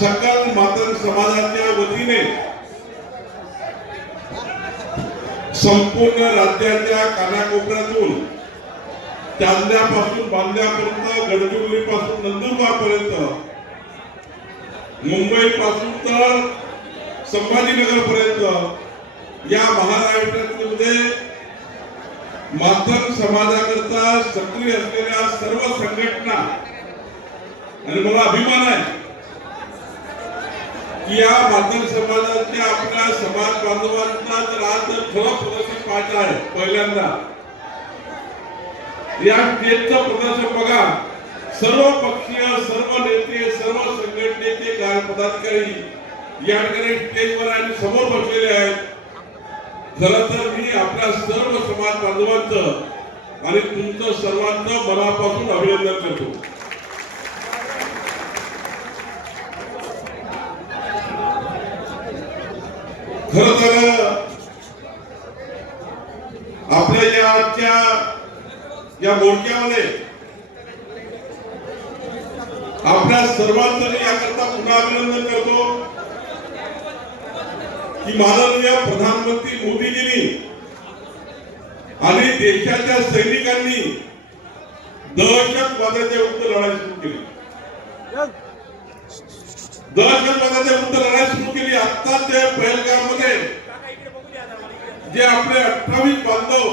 सकल मातंग समाजाच्या वतीने संपूर्ण राज्याच्या कानाकोपऱ्यातून चांदण्यापासून बांद्यापर्यंत, गडचिरोलीपासून नंदुरबारपर्यंत, मुंबईपासून तर संभाजीनगरपर्यंत या महाराष्ट्रामध्ये मातंग समाजाकरता सक्रिय असलेल्या सर्व संघटना, आणि मला अभिमान आहे की या मातंग समाजाच्या आपल्या समाज बांधवांना तर आज खरं प्रदर्शन पाहत आहे. पहिल्यांदा या स्टेजचं प्रदर्शन बघा. सर्व पक्षीय, सर्व नेते, सर्व संघटनेचे पदाधिकारी या ठिकाणी स्टेजवर आणि समोर बसलेले आहेत. खरं तर मी आपल्या सर्व समाज बांधवांचं आणि तुमचं सर्वांचं मनापासून अभिनंदन करतो. खरं तर आपल्या या आजच्या या मोर्चामध्ये आपल्या सर्वांचं मी याकरता पुन्हा अभिनंदन करतो की माननीय प्रधानमंत्री मोदीजींनी आणि देशाच्या सैनिकांनी दहशतवादाच्या विरुद्ध लढाई सुरू केली. दहशतवादाच्या विरुद्ध लढाई सुरू केली. आता ते पहलगाममध्ये जे आपले 28 बांधव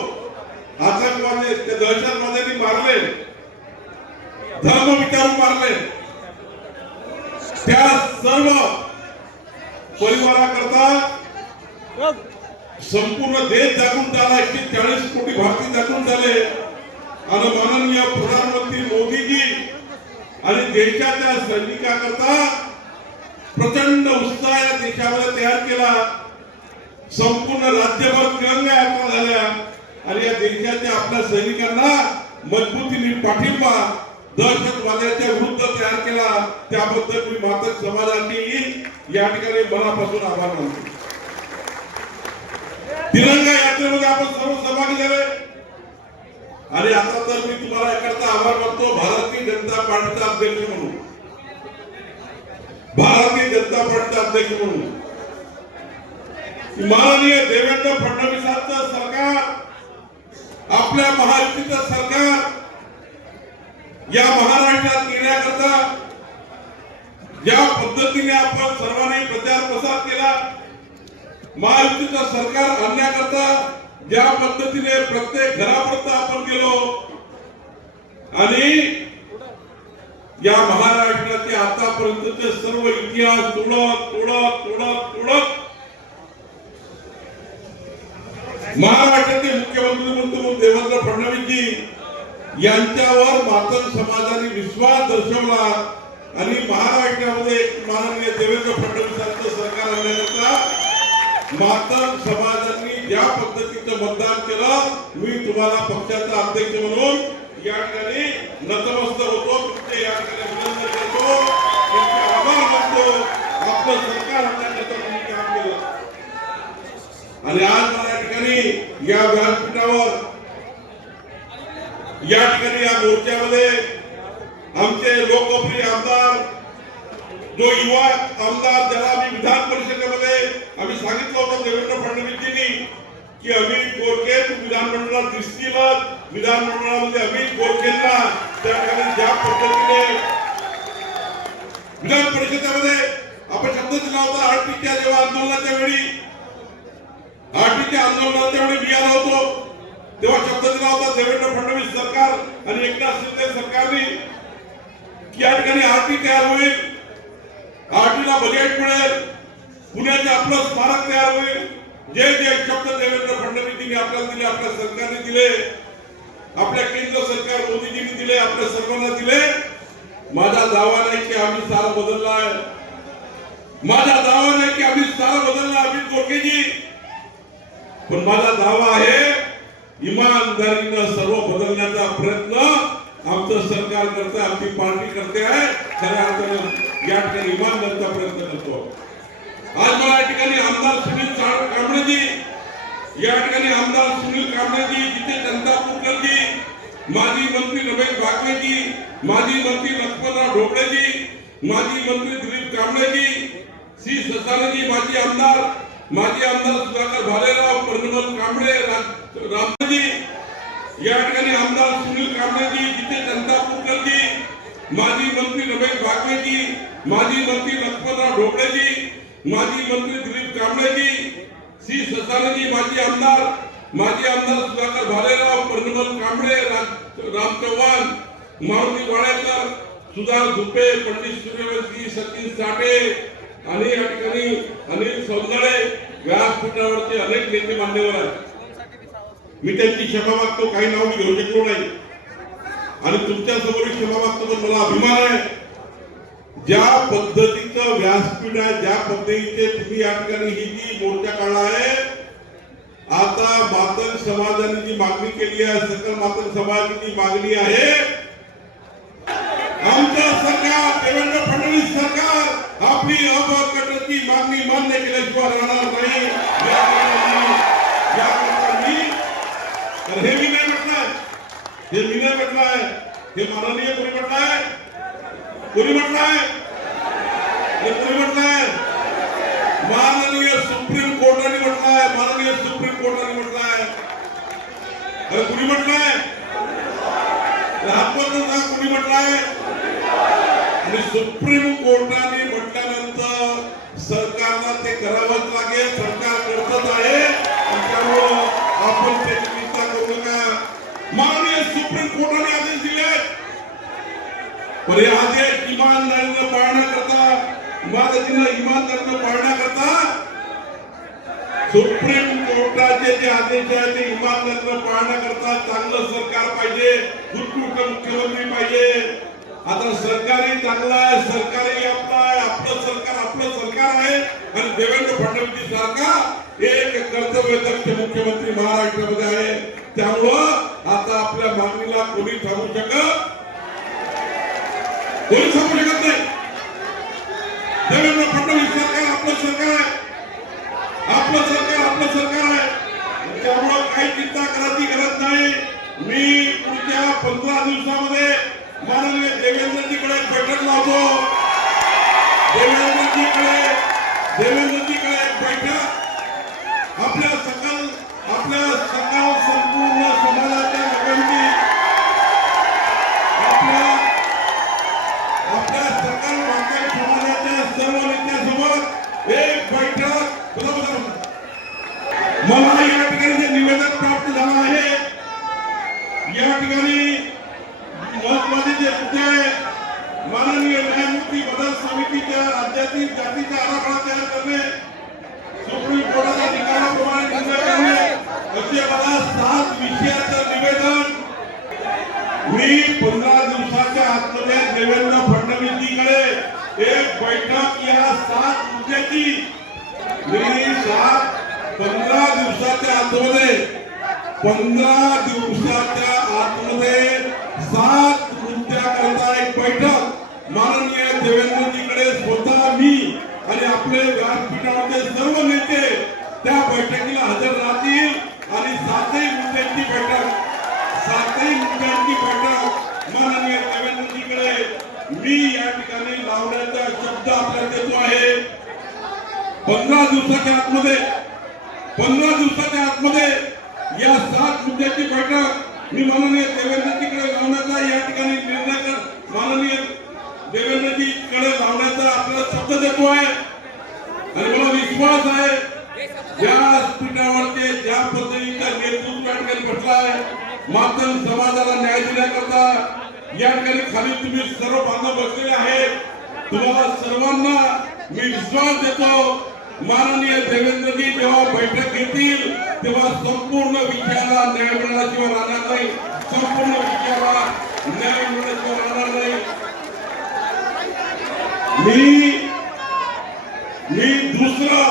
आतंकवादी, ते दहशतवाद्यांनी मारले, धर्म विचारून मारले, त्या सर्व परिवाराकरता संपूर्ण देश जागून झाला. 140 कोटी भारतीय जागून झाले. आणि माननीय प्रधानमंत्री मोदीजी आणि देशाच्या सैनिकांकरता प्रचंड उत्साह या देशामध्ये तयार केला. संपूर्ण राज्यभर तिरंगा यात्रा झाल्या आणि या देशाच्या आपल्या सैनिकांना मजबूतीने पाठिंबा दहशतवादाच्या विरुद्ध तयार केला. त्याबद्दल मी मातंग समाजाची या ठिकाणी मनापासून आभार मानतो. तिरंगा यात्रेमध्ये आपण सर्व सहभागी झाले आणि आता तर मी तुम्हाला याकरता आभार मानतो भारतीय जनता पार्टीचा अध्यक्ष म्हणून, भारतीय जनता पार्टीचा अध्यक्ष म्हणून. माननीय देवेंद्र फडणवीसांचं सरकार, आपल्या महायुतीचं सरकार या महाराष्ट्रात येण्याकरता ज्या पद्धतीने आपण सर्वांनी प्रचार प्रसार केला, महायुतीचं सरकार आणण्याकरता ज्या पद्धतीने प्रत्येक घरापर्यंत आपण गेलो आणि या महाराष्ट्राचे आतापर्यंतचे सर्व इतिहास तोडत तोडत तोडत तोडत महाराष्ट्राचे मुख्यमंत्री म्हणून देवेंद्र फडणवीसजी यांच्यावर मातंग समाजाने विश्वास दर्शवला आणि महाराष्ट्रामध्ये माननीय देवेंद्र फडणवीसांचं सरकार आणण्याकरता मातंग समाजांनी ज्या पद्धतीचं मतदान केलं, मी तुम्हाला पक्षाचा अध्यक्ष म्हणून या ठिकाणी नतमस्तक होतो. तुमचे या ठिकाणी अभिनंदन करतो, तुमचे आभार मानतो. आपलं सरकार आणण्याकरता तुम्ही काम केलं आणि आज मला या ठिकाणी या व्यासपीठावर या ठिकाणी या मोर्चामध्ये आमचे लोकप्रिय आमदार, जो युवा आमदार ज्याला आम्ही विधान परिषदेमध्ये आम्ही सांगितलं होतं देवेंद्र फडणवीसजींनी की अमित गोरखे तू विधानमंडळात दिसतीलच, विधानमंडळामध्ये अमित गोरखेंना त्या ठिकाणी ज्या पद्धतीने विधान परिषदेमध्ये आपण शब्द दिला होता, आरटीच्या जेव्हा आंदोलनाच्या वेळी, आरटीच्या आंदोलनाच्या वेळी मी आलो होतो तेव्हा शब्द दिला होता देवेंद्र फडणवीस सरकार आणि एकनाथ शिंदे सरकारने की या ठिकाणी आरटी तयार होईल, आरटीला बजेट मिळेल, पुण्याचे आपलं स्मारक तयार होईल. जे जे शब्द देवेंद्र फडणवीसजींनी आपल्याला दिले, आपल्या सरकारने दिले, आपल्या केंद्र सरकार मोदीजींनी दिले, आपल्या सर्वांना दिले. माझा दावा नाही की आम्ही सारा बदललाय, माझा दावा नाही की आम्ही सारा बदलला अमित गोरखेजी, पण माझा दावा आहे इमानदारीनं सर्व बदलण्याचा प्रयत्न आमचं सरकार करते, आमची पार्टी करते आहे. खऱ्या अर्थानं या ठिकाणी इमानदारीचा प्रयत्न करतो. आज मला या ठिकाणी आमदार सुनील कांबळेजी, या ठिकाणी आमदार सुनील कांबळेजी, जिथे जनता कुलकर्णी, माजी मंत्री रमेश बागवेजी, माजी मंत्री लक्ष्मणराव ढोबळेजी माजी मंत्री दिलीप कांबळेजी, सी ससानेजी, माजी आमदार सुधाकर भालेराव, परिमल कांबळे, रामजी, या ठिकाणी आमदार सुनील कांबळेजी, जिथे जनता पुरकरजी, माजी मंत्री रमेश बागवेजी, माजी मंत्री लक्ष्मणराव ढोबळेजी, माजी मंत्री दिलीप कांबळेजी, सी ससानेजी, माजी आमदार सुधाकर भालेराव, परिमल कांबळे, राम चव्हाण, मारुती वाडेकर, सुधार झुपे, पंडित सूर्यवंशी, सचिन साठे आणि या ठिकाणी अनिल सौंदळे, व्यासपीठावरचे अनेक नेते मान्यवर आहेत. मी त्यांची क्षमा मागतो, काही नाव मी घेऊ शकलो नाही आणि तुमच्या समोर क्षमा मागतो, पण मला अभिमान आहे ज्या पद्धतीचं व्यासपीठ आहे, ज्या पद्धतीचे तुम्ही या ठिकाणी ही जी मोर्चा काढला आहे. आता मातंग समाजाने जी मागणी केली आहे, सकल मातंग समाजाची मागणी आहे, आमचं सरकार, देवेंद्र फडणवीस सरकार आपली अबकटाची मागणी मान्य केल्याशिवाय राहणार नाही. हे मी नाही म्हटलंय, हे माननीय कोणी म्हटलंय, माननीय सुप्रीम कोर्टाने म्हटलंय, अरे कुणी म्हटलंय, कुणी म्हटलंय. आणि सुप्रीम कोर्टाने म्हटल्यानंतर सरकारला ते करावंच लागेल. सरकार करतच आहे, त्यामुळं आपण त्याची चिंता करू नका. माननीय सुप्रीम कोर्टाने आदेश दिले, पण हे आदेश इमानदारीनं पाळण्याकरता सुप्रीम कोर्टाचे जे आदेश आहेत ते इमानदारीनं पाळण्याकरता चांगलं सरकार पाहिजे, उत्कृष्ट मुख्यमंत्री पाहिजे. आता सरकारही चांगलं आहे, सरकारही आपलं सरकार आहे आणि देवेंद्र फडणवीस सरकार एक कर्तव्यदक्ष मुख्यमंत्री महाराष्ट्रामध्ये आहे. त्यामुळं आता आपल्या मागणीला कोणी थांबू शकत नाही. देवेंद्र फडणवीस सरकार आपलं सरकार आहे. त्यामुळं काही चिंता करायची गरज नाही. मी पुढच्या 15 दिवसामध्ये माननीय देवेंद्रजीकडे बैठक लावतो. देवेंद्रजीकडे बैठक आपल्या सकल संपूर्ण समाजाच्या लोकांची, आपल्या सकल वाचक समाजाच्या सर्व नेत्यांसमोर एक बैठक. मला या ठिकाणी जे निवेदन प्राप्त झालं आहे, या ठिकाणी महत्वाचे जे मुद्दे आहेत, माननीय न्यायमूर्ती बदल समितीच्या राज्यातील जातीचा आराखडा तयार करणे, सुप्रीम कोर्टाच्या निकालाप्रमाणे निर्णय करणे, असे मला 7 विषयाचं निवेदन मी 15 दिवसाच्या आतमध्ये देवेंद्र फडणवीसजीकडे एक बैठक या 7 मुद्द्याची मी 15 दिवसाच्या आतमध्ये 7 मुद्द्याकरता एक बैठक माननीय देवेंद्रजीकडे स्वतः मी आणि आपले व्यासपीठावरचे सर्व नेते त्या बैठकीला हजर राहतील आणि 7ही मुद्द्यांची बैठक माननीय देवेंद्रजीकडे मी या ठिकाणी लावण्याचा शब्द आपल्याला देतो आहे. 15 दिवसाच्या आतमध्ये या 7 मुद्द्याची बैठक मी माननीय देवेंद्रजीकडे लावण्याचा या ठिकाणी निर्णय माननीय देवेंद्रजीकडे लावण्याचा आपल्याला शब्द देतो आहे. आणि मला विश्वास आहे व्यासपीठावरचे ज्या पद्धतीचा नेतृत्व या ठिकाणी बसला आहे, मातंग समाजाला न्याय देण्याकरता या ठिकाणी खाली तुम्ही सर्व बांधव बसलेले आहेत. तुम्हाला सर्वांना मी विश्वास देतो, माननीय देवेंद्रजी जेव्हा बैठक घेतील तेव्हा संपूर्ण विषयाला न्याय मिळाल्याशिवाय राहणार नाही. मी दुसरं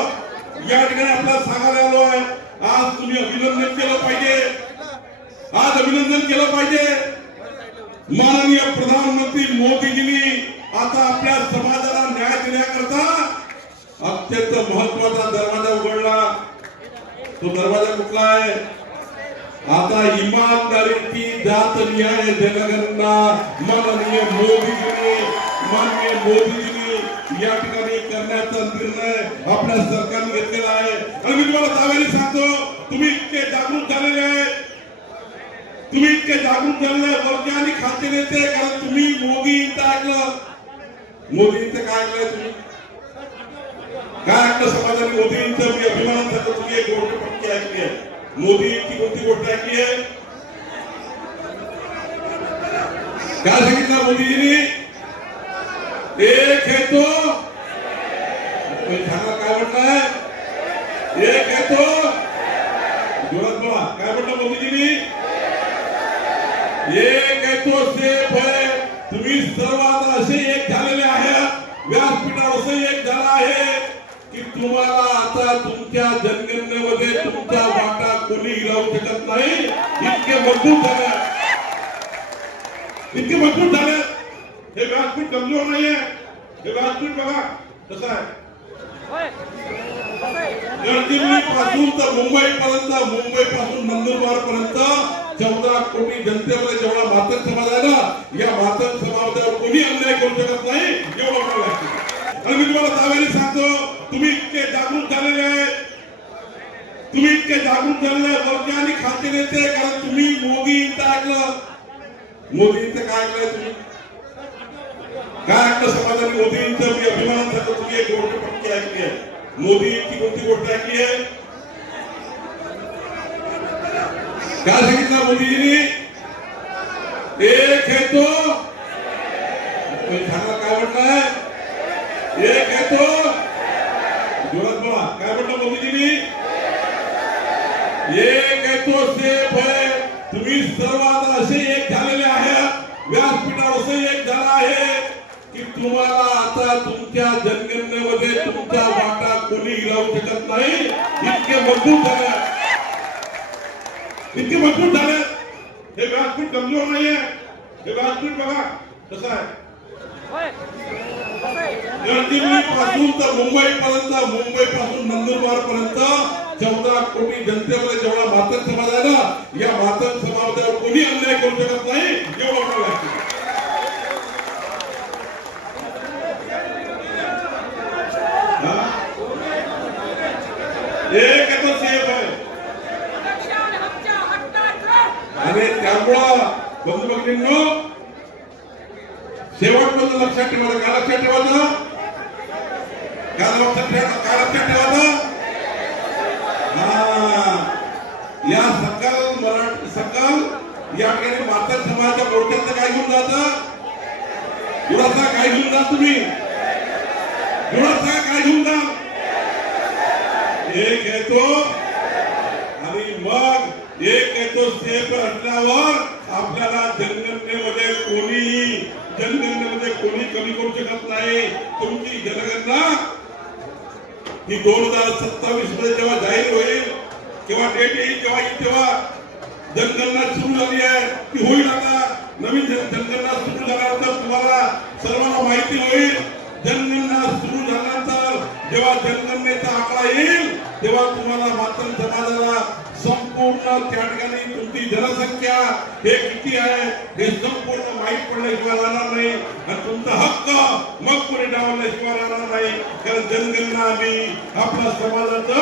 या ठिकाणी आपल्याला सांगायला आलो आहे, आज तुम्ही अभिनंदन केलं पाहिजे. माननीय प्रधानमंत्री मोदीजींनी आता आपल्या समाजाला न्याय देण्याकरता अत्यंत महत्वाचा दरवाजा उघडला. तो दरवाजा कुठला आहे? आता इमानदारीची जात न्याय देण्याकरता माननीय मोदीजींनी माननीय मोदींनी या ठिकाणी करण्याचा निर्णय आपल्या सरकारने घेतलेला आहे। आणि मी तुम्हाला दाव्याने सांगतो, तुम्ही इतके जागृत झालेले आहेत, तुम्ही इतके जागृत झालेले वरचे आणि खालचे नेते, कारण तुम्ही मोदींचं ऐकलं, मोदींचं काय ऐकलंय तुम्ही, काय ऐकलं समाजाने मोदींचं? मी अभिमान करतो, तुम्ही एक गोष्ट पक्की ऐकली आहे, मोदींची कोणती गोष्ट ऐकली आहे? काय सांगितलं मोदीजींनी? एक है तो काय म्हटलंय? एक है तो जोरात बोला, काय म्हटलं मोदीजींनी? एक है तो सेफ है। तुम्ही सर्व आता असे एक झालेले आहेत, व्यासपीठावर असे एक झाला आहे की तुम्हाला आता तुमच्या जनगणनेमध्ये तुमचा वाटा कोणी राहू शकत नाही, इतके मजबूत झाले, इतके मजबूत झाले। हे व्यासपीठ कमजोर नाहीये, हे व्यासपीठ बघा कसं आहे, गडचिरोली पासून तर मुंबई पर्यंत, मुंबई पासून नंदुरबार पर्यंत 14 कोटी जनतेमध्ये जेवढा मातंग समाज आहे ना, या मातंग समाजावर कोणी अन्याय करू शकत नाही, एवढं मला वाटतं। आणि मी तुम्हाला दाव्याने सांगतो, तुम्ही इतके जागृत झालेले आहेत, तुम्ही इतके जागृत झालेले वरचे आणि खालचे नेते, कारण तुम्ही मोदींचं ऐकलं, मोदींचं काय ऐकलंय तुम्ही, काय ऐकलं समाजाने मोदींचं? मी अभिमान करतो, तुम्ही एक गोष्ट पक्की ऐकली आहे, मोदींची कोणती गोष्ट ऐकली आहे? काय सांगितलं मोदीजींनी? एक है तो काय म्हटलंय? एक है तो जोरात बोला, काय म्हटलं मोदीजींनी? एक है तो सेफ है। तुम्ही सर्व आता असे एक झालेले आहेत, व्यासपीठावर असे एक झाला आहे की तुम्हाला आता तुमच्या जनगणनेमध्ये तुमचा वाटा कोणी राहू शकत नाही, इतके मजबूत झाले, इतके मजबूत झाले। हे व्यासपीठ कमजोर नाहीये, हे व्यासपीठ बघा कसं आहे, गडचिरोली पासून तर मुंबई पर्यंत, मुंबई पासून नंदुरबार पर्यंत 14 कोटी जनतेमध्ये जेवढा मातंग समाज आहे ना, या मातंग समाजावर कोणी अन्याय करू शकत नाही, एवढं मला वाटतं। एक है तो सेफ है, आणि त्यामुळं बंधू भगिनींनो, शेवटपर्यंत लक्षात ठेवायचं, काय लक्षात ठेवायचं, काय लक्षात ठेवायचं, काय लक्षात ठेवायचं? या सकल मराठी सकल या ठिकाणी मातंग समाजाच्या मोर्चाचं काय घेऊन जातं, गुराचा काय घेऊन जा, तुम्ही गुराचा काय घेऊन जा, एक है तो, आणि मग एक है तो सेफ असल्यावर आपल्याला जनगणनेमध्ये कोणी कमी करू शकत नाही। तुमची जनगणना ही 2027 मध्ये जेव्हा जाहीर होईल, केव्हा डेट येईल, तेव्हा जनगणना सुरू झाली आहे, ती होईल। आता नवीन जनगणना सुरू झाल्यानंतर तुम्हाला सर्वांना माहिती होईल, जनगणना सुरू झाल्यानंतर जेव्हा जनगणनेचा आकडा येईल, तेव्हा तुम्हाला मातंग समाजाला संपूर्ण त्या ठिकाणी तुमची जनसंख्या हे किती आहे हे संपूर्ण माहीत पडल्याशिवाय राहणार नाही, आणि तुमचा हक्क मग कोणी डावलल्याशिवाय राहणार नाही। कारण जनगणना आम्ही आपल्या समाजाचं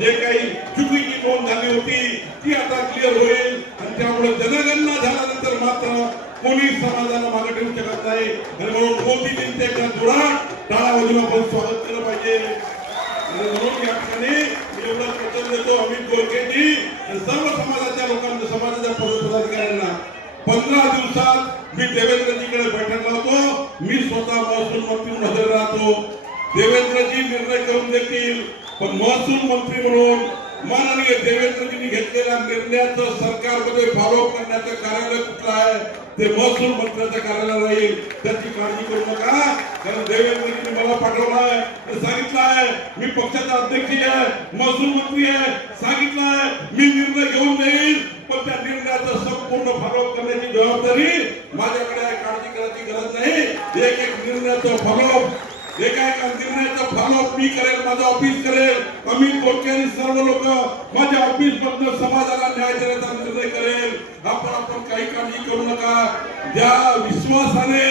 जे काही चुकीची नोंद झाली होती ती आता क्लिअर होईल, आणि त्यामुळे जनगणना झाल्यानंतर मात्र कोणी समाजाला मागे ठेवू शकत नाही। आणि म्हणून मोदीजींचे एकदा जोरात टाळावाजून आपण स्वागत केलं पाहिजे। म्हणून या ठिकाणी एवढं प्रचंड देतो अमित गोरखेजी सर्व समाजाच्या लोकांना, समाजाच्या पदाधिकाऱ्यांना 15 दिवसात मी देवेंद्रजीकडे बैठक लावतो, मी स्वतः महसूल मंत्री म्हणून हजर राहतो, देवेंद्रजी निर्णय करून देतील, पण महसूल मंत्री म्हणून माननीय देवेंद्रजींनी घेतलेल्या निर्णयाचं सरकारमध्ये फॉलोअप करण्याचं कार्यालय कुठलं आहे, ते महसूल मंत्र्याच्या कार्यालयाला राहील, त्याची काळजी करू नका। कारण देवेंद्रजींनी मला पाठवलं आहे, सांगितलं आहे मी पक्षाचा अध्यक्ष आहे, महसूल मंत्री आहे, सांगितलं आहे मी निर्णय घेऊन देईल, पण त्या निर्णयाचं संपूर्ण फॉलोअप करण्याची जबाबदारी माझ्याकडे आहे, काळजी करायची गरज नाही। एक निर्णयाचं फॉलोअप, एका निर्णयाचं फॉलोअप मी करेल, माझं ऑफिस करेल, अमित गोरखे आणि सर्व लोक माझ्या ऑफिस मधून समाजाला न्याय देण्याचा निर्णय करेल। आपण काही काळजी करू नका। ज्या विश्वासाने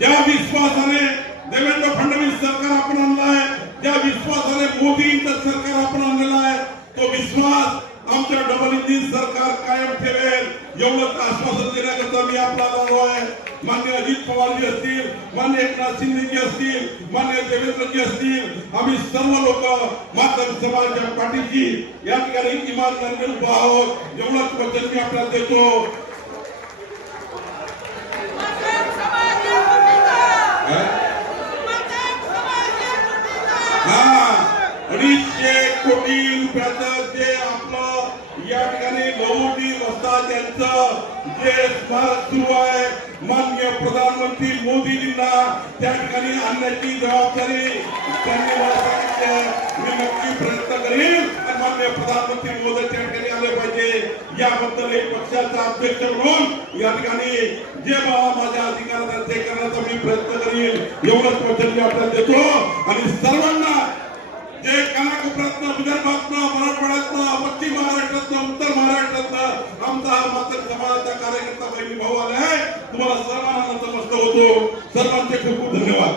ज्या विश्वासाने देवेंद्र फडणवीस सरकार आपण आणलं आहे, ज्या विश्वासाने मोदींचं सरकार आपण आणलेलं आहे, तो विश्वास आमच्या डबल इंजिन सरकार कायम ठेवेल एवढंच आश्वासन देण्याकरता मी आपल्याला आलो आहे. मान्य अजित पवारजी असतील, मान्य एकनाथ शिंदेजी असतील, मान्य देवेंद्रजी असतील, आम्ही सर्व लोक मातंग समाजाच्या पाठीशी या ठिकाणी इमानदारीने उभा आहोत एवढंच वचन मी आपल्याला देतो. हा 250 कोटी रुपयाचं जे आपलं या ठिकाणी बहुमोठी रस्ता त्यांचं जे स्मारक सुरू आहे, माननीय प्रधानमंत्री मोदीजींना त्या ठिकाणी आणण्याची जबाबदारी त्यांनी मला सांगितली. मी नक्की प्रयत्न करेन आणि माननीय प्रधानमंत्री मोदी त्या ठिकाणी आले पाहिजे. याबद्दल एक पक्षाचा अध्यक्ष म्हणून या ठिकाणी जे मला माझ्या अधिकारात आहे ते करण्याचा मी प्रयत्न करेन एवढंच वचन मी आपल्याला देतो. आणि सर्वांना जे कानाकोपऱ्यातनं, विदर्भातनं, मराठवाड्यातनं, पश्चिम महाराष्ट्रातनं, उत्तर महाराष्ट्रातनं आमचा हा मातंग समाजाचा कार्यकर्ता बहिणी भाऊ आले आहे, तुम्हाला सर्वांना नमस्कार होतो. सर्वांचे खूप खूप धन्यवाद.